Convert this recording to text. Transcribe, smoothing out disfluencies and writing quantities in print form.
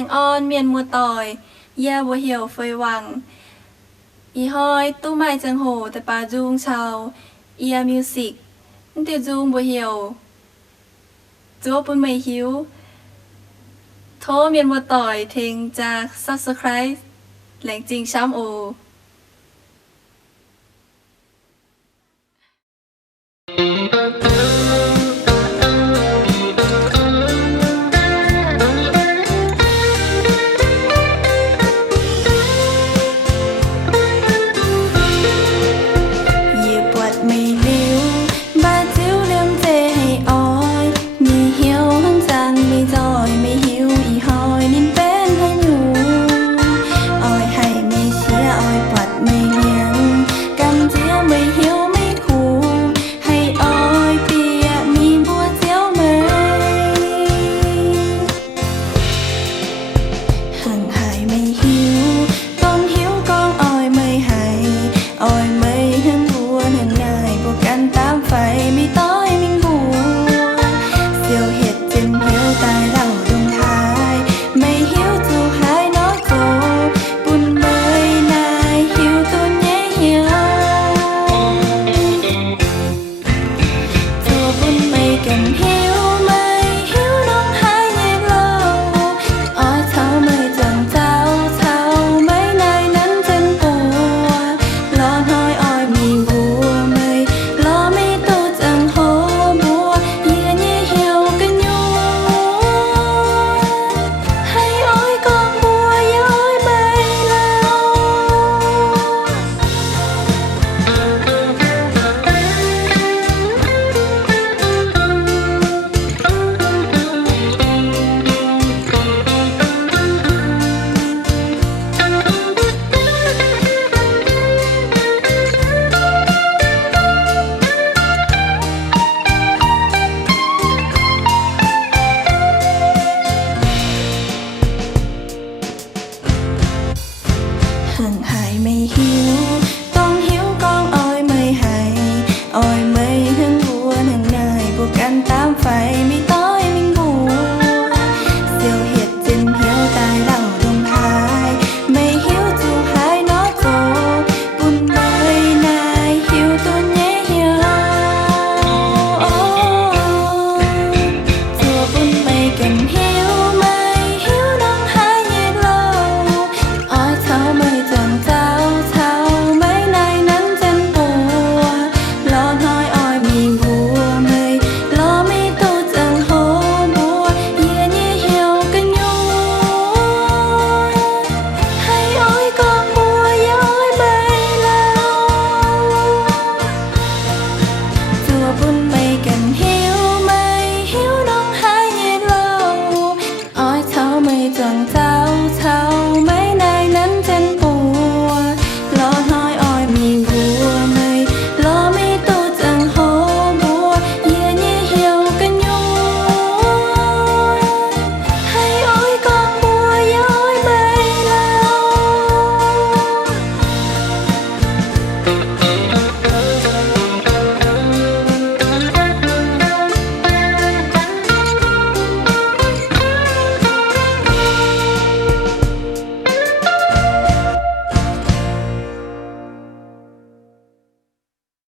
Hàng on miền mùa tỏi Gia bùa hiểu phơi vàng Ý hoi tu mai chẳng hồ Tại bà dung chào Ia music Tiêu dung bùa hiểu Chúa bùi mây hiếu Thố miền mùa tỏi Thìnhจาก subscribe แหล่งจริงช้ำโอ